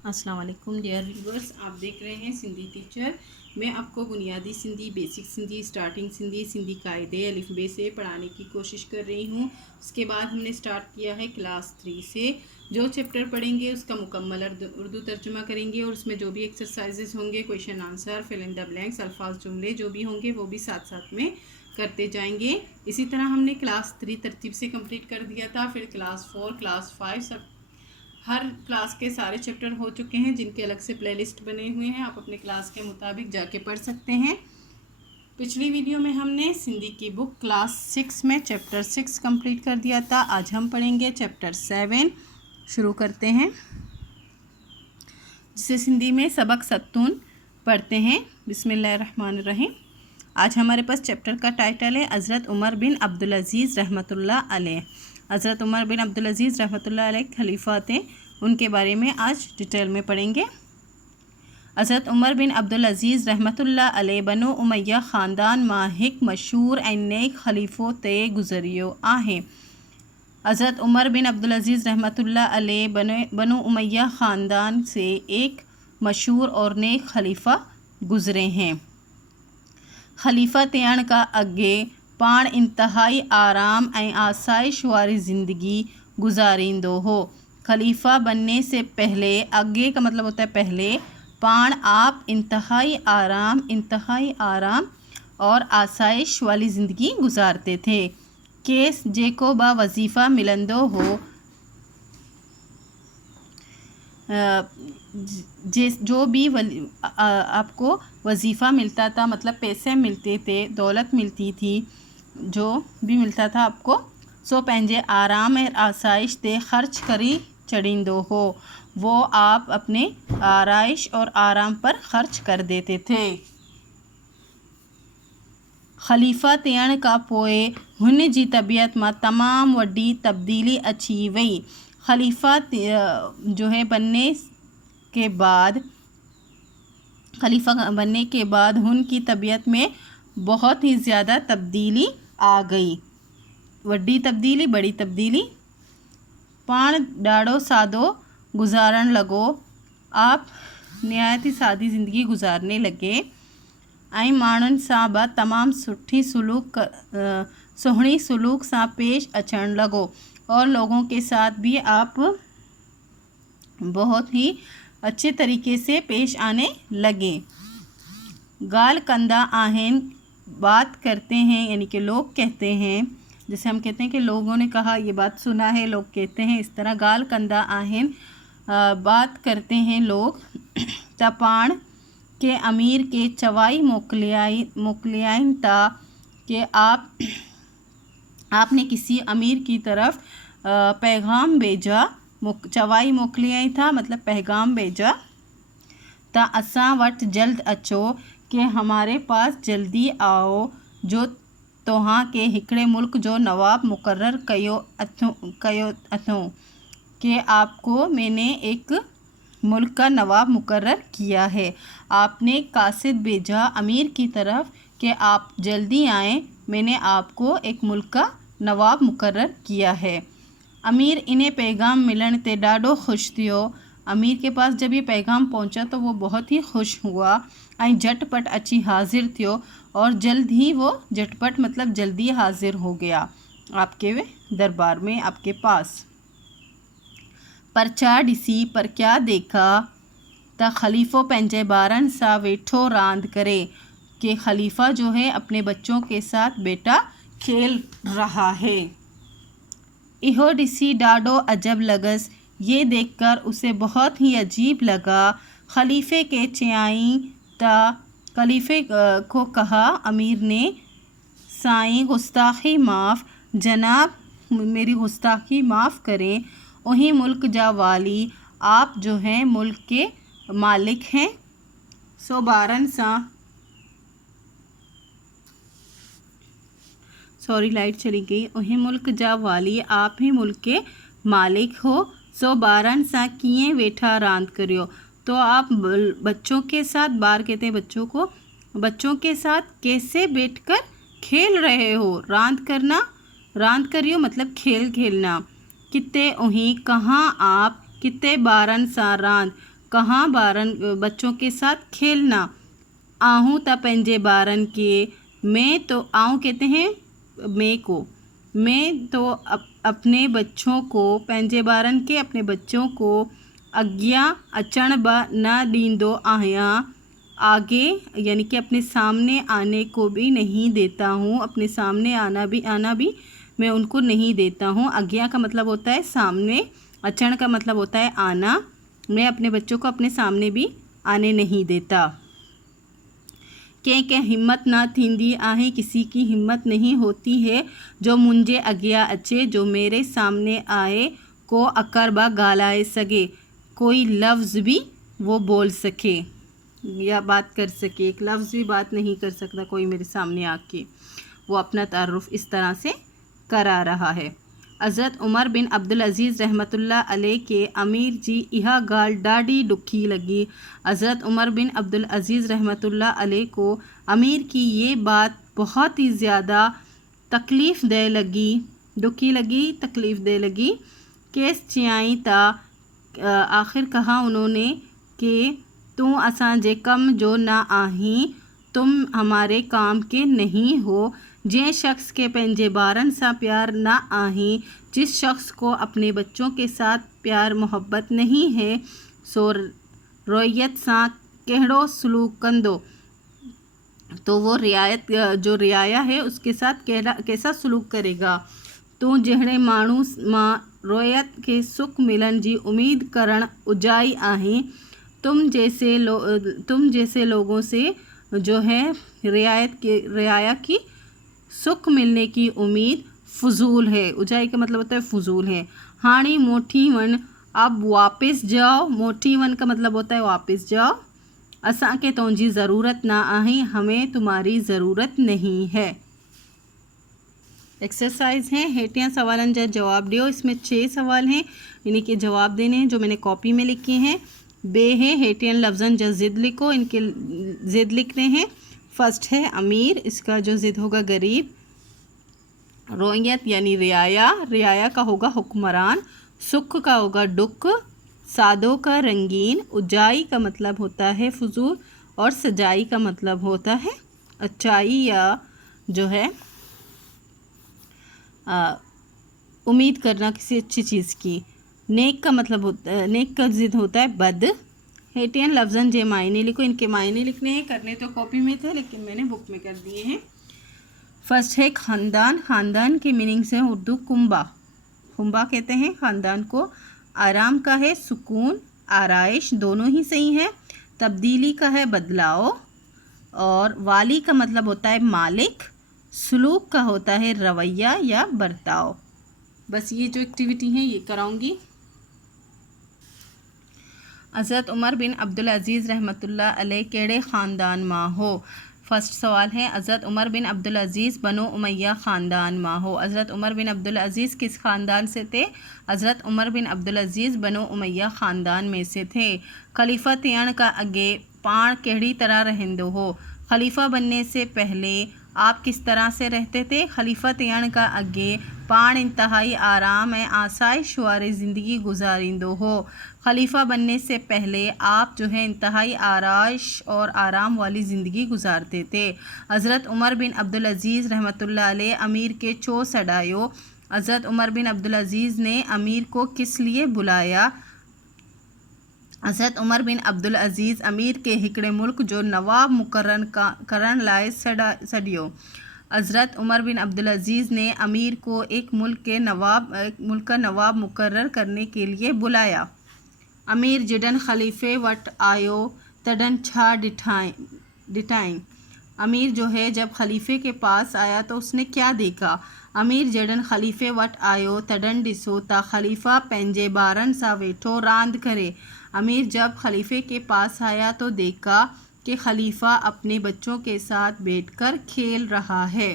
अस्सलाम वालेकुम dear viewers, आप देख रहे हैं सिंधी टीचर। मैं आपको बुनियादी सिंधी, बेसिक सिंधी, स्टार्टिंग सिंधी, सिंधी कायदे अलिफ़बे से पढ़ाने की कोशिश कर रही हूँ। उसके बाद हमने स्टार्ट किया है क्लास 3 से। जो चैप्टर पढ़ेंगे उसका मुकम्मल उर्दू तर्जुमा करेंगे और उसमें जो भी एक्सरसाइजेज होंगे, question answer, fill in the blanks, अल्फाज जुमले जो भी होंगे वो भी साथ साथ में करते जाएंगे। इसी तरह हमने क्लास 3 तरतीब से कंप्लीट कर दिया था। फिर क्लास 4, क्लास 5 सब हर क्लास के सारे चैप्टर हो चुके हैं, जिनके अलग से प्लेलिस्ट बने हुए हैं। आप अपने क्लास के मुताबिक जाके पढ़ सकते हैं। पिछली वीडियो में हमने सिंधी की बुक क्लास 6 में चैप्टर 6 कंप्लीट कर दिया था। आज हम पढ़ेंगे चैप्टर 7। शुरू करते हैं, जिसे सिंधी में सबक सत्तून पढ़ते हैं। बिस्मिल्लाहिर्रहमानिर्रहीम। आज हमारे पास चैप्टर का टाइटल है हज़रत उमर बिन अब्दुल अज़ीज़ रहमतुल्लाह अलैह। हज़रत उमर बिन अब्दुल अज़ीज़ रहमतुल्लाह अलैह खलीफा थे, उनके बारे में आज डिटेल में पढ़ेंगे। हज़रत उमर बिन अब्दुल अज़ीज़ रहमतुल्लाह अलैह बनो उमैया ख़ानदान मां हिक मशहूर ऐं नेक खलीफ़ो ते गुज़रियो आहे। हज़रत उमर बिन अब्दुल अज़ीज़ रहमतुल्लाह अलैह बनो उमैया ख़ानदान से एक मशहूर और नेक खलीफ़ा गुज़रे हैं। खलीफ़ा थियण का अॻे पाण इंतहाई आराम ऐं आसाइश वारी ज़िंदगी गुजारींदो हो। खलीफ़ा बनने से पहले, अॻे का मतलब होता है पहले, पाण आप इंतहाई आराम और आसाइश वाली ज़िंदगी गुजारते थे। केस जेको बा वज़ीफ़ा मिलंदो हो, जो भी आपको वज़ीफ़ा मिलता था, मतलब पैसे मिलते थे, दौलत मिलती थी, जो भी मिलता था आपको, सो पंहिंजे आराम ऐं आसाइश ते ख़र्च करी छॾींदो हो। वो आप अपने आराइश और आराम पर ख़र्च कर देते थे। खलीफ़ा थियण खां पोइ हुन जी तबीयत में तमामु वॾी तब्दीली अची वई। खलीफ़ा जो है खलीफ़ा बनने के बाद उनकी तबीयत में बहुत ही ज़्यादा तब्दीली आ गई। वड्डी तब्दीली, बड़ी तब्दीली। पाण ॾाढो सादो गुजारण लॻो। आप निहायत ही सादी ज़िंदगी गुजारने लगे ऐं माण्हुनि सां बि तमामु सुहिणी सलूक सां पेश अचण लॻो और लोगों के साथ भी आप बहुत ही अच्छे तरीके से पेश आने लगे। गाल कंदा आहिन, बात करते हैं, यानी कि लोग कहते हैं, जैसे हम कहते हैं कि लोगों ने कहा, ये बात सुना है, लोग कहते हैं, इस तरह गाल कंदा आहिन, बात करते हैं लोग। त पाण के अमीर के चवाई मोकलियाइन था कि आपने किसी अमीर की तरफ पैगाम भेजा। चवाई मोकलियाई था मतलब पैगाम भेजा। ता असां वटि जल्द अचो, कि हमारे पास जल्दी आओ, जो तव्हां के हिकिड़े मुल्क जो नवाब मुकर्रर कयो अथऊं, कि आपको मैंने एक मुल्क का नवाब मुकर्रर किया है। आपने कासिद भेजा अमीर की तरफ कि आप जल्दी आएँ, मैंने आपको एक मुल्क का नवाब मुकर्रर किया है। अमीर इन्हें पैगाम मिलण ते ॾाढो ख़ुशि थियो। अमीर के पास जब ये पैगाम पहुंचा तो वो बहुत ही खुश हुआ ऐं झटपट अची हाजिर थियो, और जल्द ही वो झटपट मतलब जल्दी हाजिर हो गया आपके दरबार में, आपके पास। परचा ॾिसी पर क्या देखा, त खलीफ़ो पंहिंजे ॿारनि सां वेठो रांदि करे, कि खलीफ़ा जो है अपने बच्चों के साथ बेटा खेल रहा है। इहो ॾिसी ॾाढो अजब लगस, ये देखकर उसे बहुत ही अजीब लगा। खलीफ़े के चयाईं त खलीफ़े को कहा, अमीर ने, साईं गुस्ताखी माफ़, जनाब मेरी गुस्ताखी माफ़ करें। वही मुल्क जा वाली, आप जो हैं मुल्क के मालिक हैं। सो ॿारनि सां, सॉरी लाइट चली गई। वही मुल्क जा वाली, आप ही मुल्क के मालिक हो, सो ॿारनि सां कीअं वेठा रांदि करियो। तो आप बच्चों के साथ, बार कहते हैं बच्चों को, बच्चों के साथ कैसे बैठकर खेल रहे हो। रांद करना, रांद करियो मतलब खेल खेलना। किते उही, कहाँ आप, किते ॿारनि सां रांदि, कहाँ बारन बच्चों के साथ खेलना। आहूँ ता पंहिंजे ॿारनि के, मैं तो आऊँ कहते हैं मैं को, मैं तो अपने बच्चों को, पंहिंजे ॿारनि के अपने बच्चों को अॻियां अचण ब न ॾींदो आहियां। आगे यानी कि अपने सामने आने को भी नहीं देता हूँ, अपने सामने आना भी मैं उनको नहीं देता हूँ। अज्ञा का मतलब होता है सामने, अचण का मतलब होता है आना। मैं अपने बच्चों को अपने सामने भी आने नहीं देता। के हिम्मत ना थींदी आहे, किसी की हिम्मत नहीं होती है जो मुंहिंजे अॻियां अचे, जो मेरे सामने आए, को अकर बा ॻाल्हाए सके, कोई लफ्ज़ भी वो बोल सके या बात कर सके। एक लफ्ज़ भी बात नहीं कर सकता कोई मेरे सामने आके। वो अपना तारुफ इस तरह से करा रहा है। हज़रत उमर बिन अब्दुल अज़ीज़ रहमतुल्लाह अलैह के अमीर जी इहा ॻाल्हि ॾाढी ॾुखी लगी। हज़रत उमर बिन अब्दुल अज़ीज़ रहमतुल्लाह अलैह को अमीर की ये बात बहुत ही ज़्यादा तकलीफ़ दे लगी, दुखी लगी, तकलीफ़ दे लगी। केस चियाई ता आखिर कहा उन्होंने कि तू असांजे कम जो ना आहीं, तुम हमारे काम के नहीं हो। जे शख्स के पंहिंजे ॿारनि सां प्यार ना आहीं, जिस शख्स को अपने बच्चों के साथ प्यार मोहब्बत नहीं है, सो रोयत सां कहिड़ो सलूक कंदो, तो वो रियायत जो रियाया है उसके साथ कैसा सलूक करेगा। तू जहिड़े माण्हू मां रोयत के सुख मिलन जी उम्मीद करण उजाई आहीं, तुम जैसे लोगों से जो है रियाया की सुख मिलने की उम्मीद फजूल है। उजाई का मतलब होता है फजूल है। हाणी मोठी वन, अब वापस जाओ। मोठी वन का मतलब होता है वापस जाओ। असां के तुझी ज़रूरत ना आहे, हमें तुम्हारी ज़रूरत नहीं है। एक्सरसाइज है, हेठियां सवालन जा जवाब दियो। इसमें 6 सवाल हैं, इन्हीं के जवाब देने हैं जो मैंने कॉपी में लिखे हैं। बे है हेठियन लफ्ज़न जा ज़िद लिखो, इनके ज़िद लिखने हैं। फर्स्ट है अमीर, इसका जो ज़िद होगा गरीब। रोयत यानी रियाया का होगा हुक्मरान। सुख का होगा दुख। सादों का रंगीन। उजाई का मतलब होता है फजूल और सजाई का मतलब होता है अच्छाई या जो है उम्मीद करना किसी अच्छी चीज़ की। नेक का मतलब होता है, नेक का ज़िद होता है बद। हेठियन लफ्ज़न जे मायने लिखो, इनके मायने लिखने हैं। करने तो कॉपी में थे लेकिन मैंने बुक में कर दिए हैं। फर्स्ट है ख़ानदान। ख़ानदान के मीनिंग्स हैं उर्दू कुंबा, कुंबा कहते हैं ख़ानदान को। आराम का है सुकून, आराइश, दोनों ही सही है। तब्दीली का है बदलाव। और वाली का मतलब होता है मालिक। सलूक का होता है रवैया या बर्ताव। बस ये जो एक्टिविटी है ये कराऊंगी। हज़रत उमर बिन अब्दुल अज़ीज़ रहमतुल्लाह अलैह केड़े ख़ानदान मां हो। फर्स्ट सवाल है हज़रत उमर बिन अब्दुल अज़ीज़ बनो उमैया ख़ानदान मां हो। हज़रत उमर बिन अब्दुल अज़ीज़ किस ख़ानदान से थे? हज़रत उमर बिन अब्दुल अज़ीज़ बनो उमैया ख़ानदान में से थे। खलीफा थियण का अगे पाण कहिड़ी तरह रहंदो हो। खलीफा बनने से पहले आप किस तरह से रहते थे? खलीफा थियण का अगे पाण इंतहाई आराम ऐं आसाइश वारी ज़िंदगी गुजारींदो हो। खलीफा बनने से पहले आप जो है इंतहाई आराइश और आराम वाली ज़िंदगी गुजारते थे। हज़रत उमर बिन अब्दुल अज़ीज़ रहमतुल्लाह अलैह अमीर के चो सडायो। हज़रत उमर बिन अब्दुल अज़ीज़ ने अमीर को किस लिए बुलाया? हज़रत उमर बिन अब्दुल अज़ीज़ अमीर के हिकिड़े मुल्क जो नवाब मुकर्रर करण लाइ सडियो। हज़रत उमर बिन अब्दुल अज़ीज़ ने अमीर को एक मुल्क का नवाब मुकर्रर करने के लिए बुलाया। अमीर जडन खलीफे वट आयो तडन छा डिठाई। अमीर जो है जब खलीफे के पास आया तो उसने क्या देखा? अमीर जडन खलीफे वट आयो तडन ॾिसो ता खलीफा पंहिंजे ॿारनि सां वेठो रांदि करे। अमीर जब खलीफे के पास आया तो देखा कि खलीफा अपने बच्चों के साथ बैठकर खेल रहा है।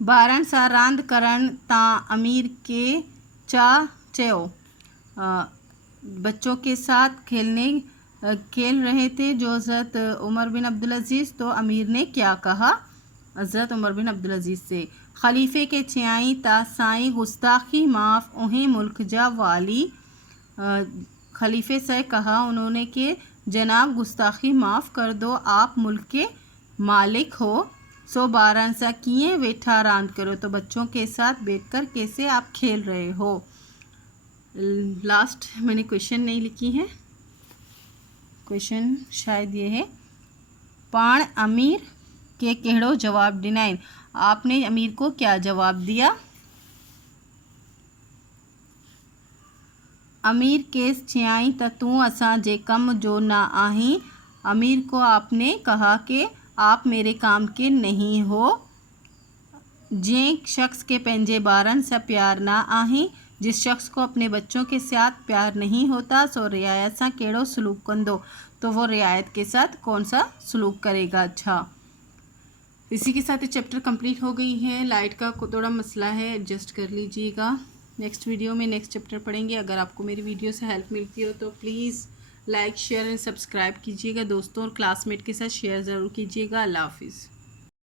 ॿारनि सां रांदि करण तां अमीर के चा चयो। बच्चों के साथ खेल रहे थे जो हज़रत उमर बिन अब्दुल अज़ीज़, तो अमीर ने क्या कहा हज़रत उमर बिन अब्दुल अज़ीज़ से? खलीफे के चियाई तासाई गुस्ताखी माफ़ उन्हें मुल्क जा वाली। खलीफे से कहा उन्होंने कि जनाब गुस्ताखी माफ़ कर दो, आप मुल्क के मालिक हो। सो बारन सा किए वेठा रांद करो, तो बच्चों के साथ बैठकर कैसे आप खेल रहे हो। लास्ट मैंने क्वेश्चन नहीं लिखी है, क्वेश्चन शायद ये है, पाण अमीर के कहिड़ो जवाब ॾिनाइन, आपने अमीर को क्या जवाब दिया। अमीर केस चियाई त तू असां जे कम जो ना आहीं। अमीर को आपने कहा कि आप मेरे काम के नहीं हो। जे शख्स के पंहिंजे ॿारनि से प्यार ना आहीं, जिस शख्स को अपने बच्चों के साथ प्यार नहीं होता सो रियायत से कहिड़ो सलूक कंदो, तो वो रियायत के साथ कौन सा सलूक करेगा। अच्छा, इसी के साथ ये चैप्टर कंप्लीट हो गई है। लाइट का थोड़ा मसला है, एडजस्ट कर लीजिएगा। नेक्स्ट वीडियो में नेक्स्ट चैप्टर पढ़ेंगे। अगर आपको मेरी वीडियो से हेल्प मिलती हो तो please like share and subscribe कीजिएगा। दोस्तों और क्लासमेट के साथ शेयर ज़रूर कीजिएगा। अल्लाह हाफिज़।